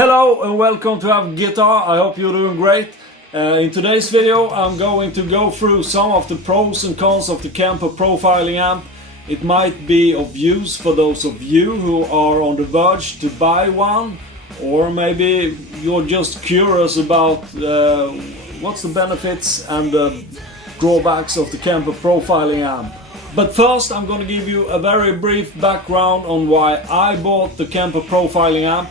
Hello and welcome to Have Guitar. I hope you're doing great. In today's video I'm going to go through some of the pros and cons of the Kemper Profiling Amp. It might be of use for those of you who are on the verge to buy one, or maybe you're just curious about what's the benefits and the drawbacks of the Kemper Profiling Amp. But first I'm going to give you a very brief background on why I bought the Kemper Profiling Amp.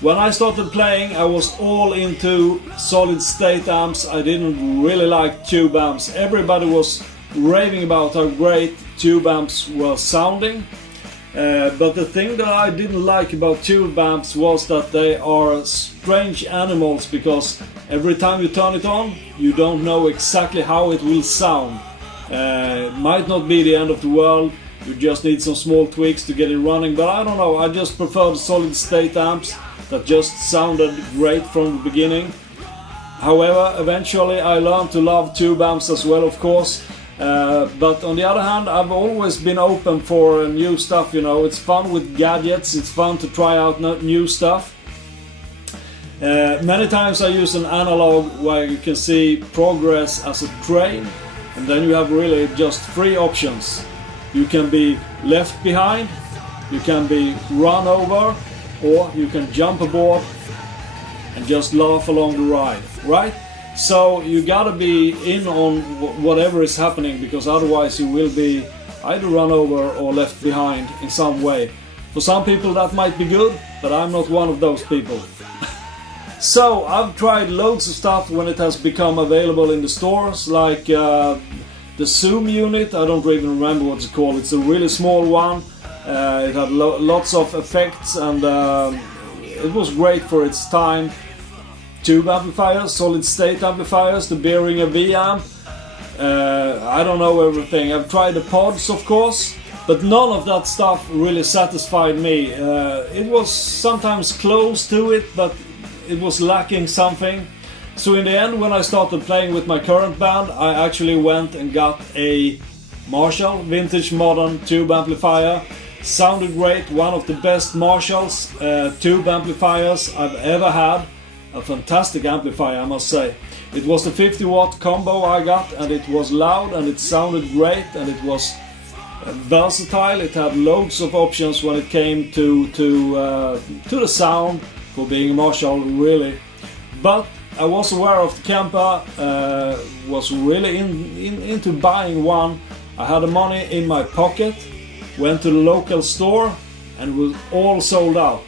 When I started playing, I was all into solid state amps. I didn't really like tube amps. Everybody was raving about how great tube amps were sounding. But the thing that I didn't like about tube amps was that they are strange animals, because every time you turn it on, you don't know exactly how it will sound. It might not be the end of the world. You just need some small tweaks to get it running. But I don't know, I just prefer the solid state amps that just sounded great from the beginning. However, eventually I learned to love tube amps as well, of course. But on the other hand, I've always been open for new stuff, you know. It's fun with gadgets, it's fun to try out new stuff. Many times I use an analog where you can see progress as a train, and then you have really just three options. You can be left behind, you can be run over, or you can jump aboard and just laugh along the ride, right? So you gotta be in on whatever is happening, because otherwise you will be either run over or left behind in some way. For some people that might be good, but I'm not one of those people. So I've tried loads of stuff when it has become available in the stores, like the Zoom unit. I don't even remember what it's called. It's a really small one. It had lots of effects, and it was great for its time. Tube amplifiers, solid state amplifiers, the Behringer V-amp. I don't know everything. I've tried the pods, of course, but none of that stuff really satisfied me. It was sometimes close to it, but it was lacking something. So in the end, when I started playing with my current band, I actually went and got a Marshall vintage modern tube amplifier. Sounded great, one of the best Marshalls tube amplifiers I've ever had. A fantastic amplifier, I must say. It was the 50 watt combo I got, and it was loud and it sounded great, and it was versatile. It had loads of options when it came to the sound, for being a Marshall, really. But I was aware of the Kemper, was really into buying one. I had the money in my pocket, went to the local store, and it was all sold out.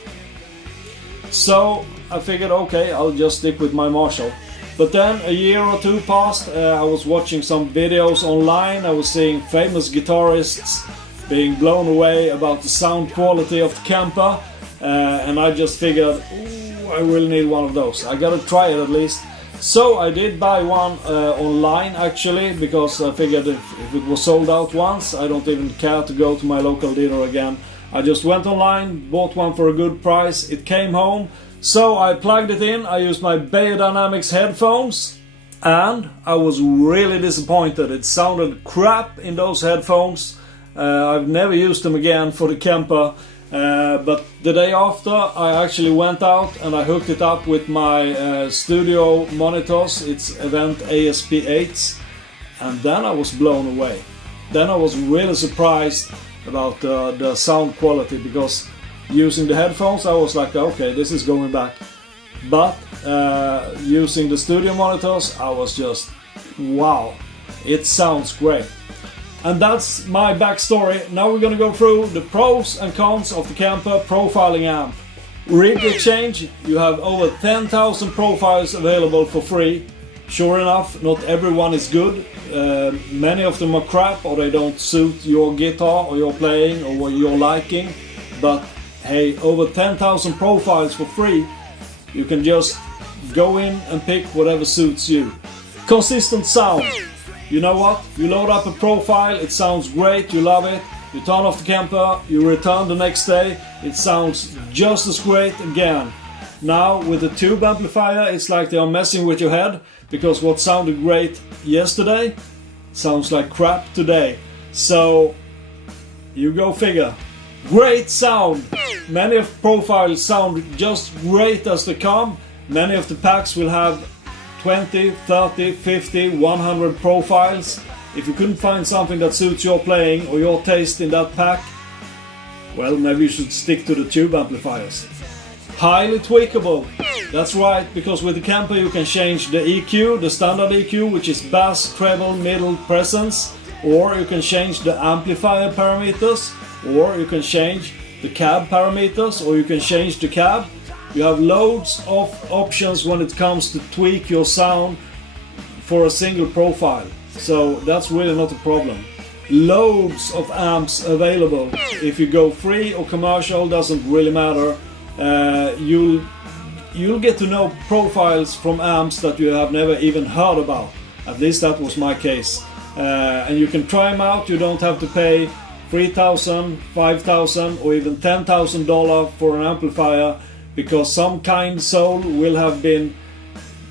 So I figured, okay, I'll just stick with my Marshall. But then a year or two passed. I was watching some videos online. I was seeing famous guitarists being blown away about the sound quality of the Kemper, and I just figured, ooh, I really need one of those. I gotta try it at least. So I did buy one online, actually, because I figured if it was sold out once, I don't even care to go to my local dealer again. I just went online, bought one for a good price. It came home, so I plugged it in. I used my Beyerdynamics headphones, and I was really disappointed. It sounded crap in those headphones. I've never used them again for the Kemper. But the day after, I actually went out and I hooked it up with my studio monitors. It's Event ASP8s, and then I was blown away. Then I was really surprised about the sound quality, because using the headphones I was like, okay, this is going back. But using the studio monitors, I was just, wow, it sounds great. And that's my backstory. Now we're gonna go through the pros and cons of the Kemper Profiling Amp. Rig exchange, you have over 10,000 profiles available for free. Sure enough, not everyone is good. Many of them are crap, or they don't suit your guitar or your playing or what you're liking. But hey, over 10,000 profiles for free. You can just go in and pick whatever suits you. Consistent sound. You know what? You load up a profile, it sounds great, you love it. You turn off the Kemper, you return the next day, it sounds just as great again. Now with the tube amplifier, it's like they are messing with your head, because what sounded great yesterday sounds like crap today. So you go figure. Great sound! many of profiles sound just great as they come. Many of the packs will have 20, 30, 50, 100 profiles. If you couldn't find something that suits your playing or your taste in that pack, well, maybe you should stick to the tube amplifiers. Highly tweakable. That's right, because with the Kemper you can change the EQ, the standard EQ, which is bass, treble, middle, presence, or you can change the amplifier parameters, or you can change the cab parameters, or you can change the cab. You have loads of options when it comes to tweak your sound for a single profile, so that's really not a problem. Loads of amps available. If you go free or commercial, doesn't really matter. You'll get to know profiles from amps that you have never even heard about. At least that was my case. And you can try them out. You don't have to pay $3,000, $5,000 or even $10,000 for an amplifier, because some kind soul will have been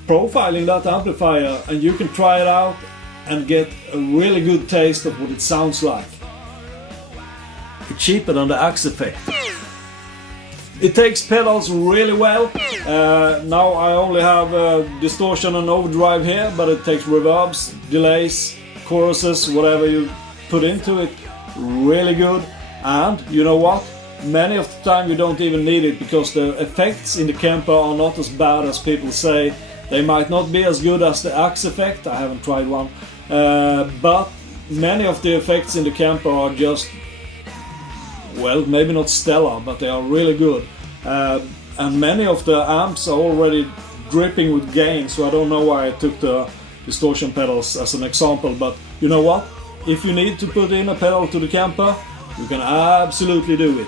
profiling that amplifier, and you can try it out and get a really good taste of what it sounds like. It's cheaper than the Axe effect. It takes pedals really well. Now I only have distortion and overdrive here, but it takes reverbs, delays, choruses, whatever you put into it. Really good. And you know what? Many of the time you don't even need it, because the effects in the Kemper are not as bad as people say. They might not be as good as the Axe effect. I haven't tried one. But many of the effects in the Kemper are just, well, maybe not stellar, but they are really good. And many of the amps are already dripping with gain, so I don't know why I took the distortion pedals as an example, but you know what? If you need to put in a pedal to the Kemper, you can absolutely do it.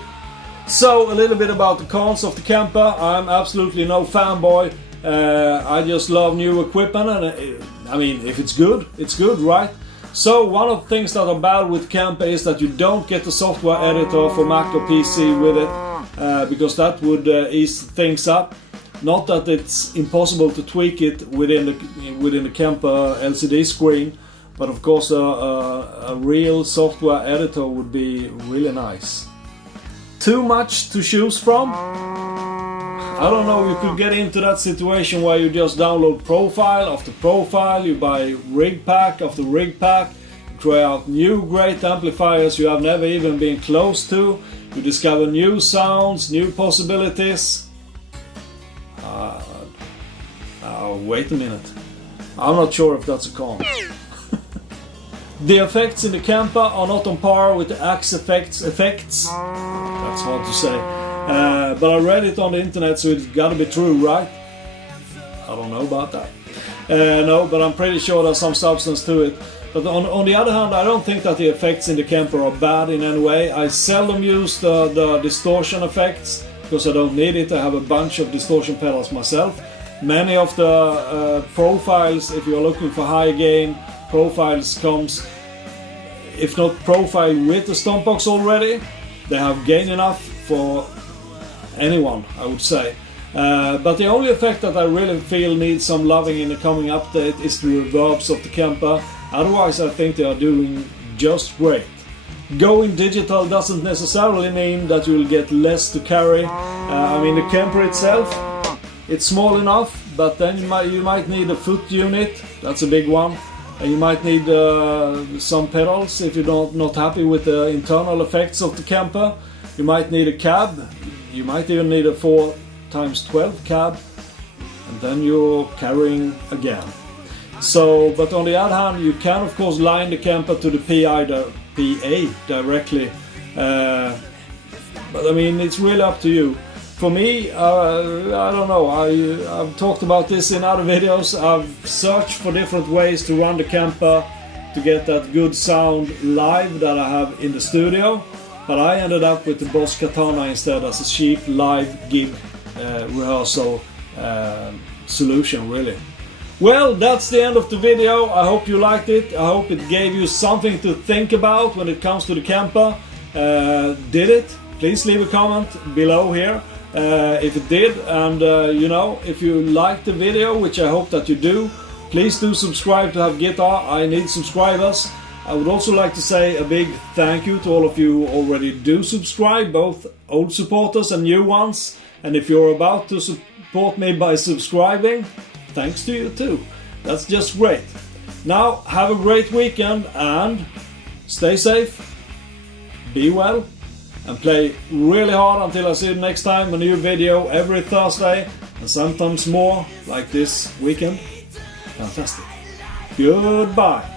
So a little bit about the cons of the Kemper. I'm absolutely no fanboy. I just love new equipment, and I mean, if it's good, right? So one of the things that are bad with Kemper is that you don't get the software editor for Mac or PC with it, because that would ease things up. Not that it's impossible to tweak it within the Kemper LCD screen, but of course a real software editor would be really nice. Too much to choose from? I don't know, you could get into that situation where you just download profile after profile, you buy rig pack after rig pack, try out new great amplifiers you have never even been close to, you discover new sounds, new possibilities. Wait a minute, I'm not sure if that's a con. The effects in the Kemper are not on par with the Axe effects. That's hard to say. But I read it on the internet, so it's gotta be true, right? I don't know about that. No, but I'm pretty sure there's some substance to it. But on the other hand, I don't think that the effects in the Kemper are bad in any way. I seldom use the distortion effects, because I don't need it. I have a bunch of distortion pedals myself. Many of the profiles, if you're looking for high gain, profiles comes, if not profile with the stomp box already, they have gain enough for anyone, I would say. But the only effect that I really feel needs some loving in the coming update is the reverbs of the Kemper. Otherwise I think they are doing just great. Going digital doesn't necessarily mean that you'll get less to carry. I mean, the Kemper itself, it's small enough, but then you might need a foot unit, that's a big one. And you might need some pedals if you're not happy with the internal effects of the Kemper. You might need a cab, you might even need a 4x12 cab, and then you're carrying again. So, but on the other hand, you can of course line the Kemper to the PA directly. But I mean, it's really up to you. For me, I don't know, I've talked about this in other videos. I've searched for different ways to run the Kemper to get that good sound live that I have in the studio, but I ended up with the Boss Katana instead as a cheap live gig rehearsal solution, really. Well, that's the end of the video. I hope you liked it. I hope it gave you something to think about when it comes to the Kemper. Did it? Please leave a comment below here. If it did, and you know, if you liked the video, which I hope that you do, please do subscribe to Have Guitar. I need subscribers, I would also like to say a big thank you to all of you who already do subscribe, both old supporters and new ones. And if you're about to support me by subscribing, thanks to you too. That's just great. Now, have a great weekend and stay safe, be well, and play really hard until I see you next time. A new video every Thursday and sometimes more, like this weekend. Fantastic. Goodbye.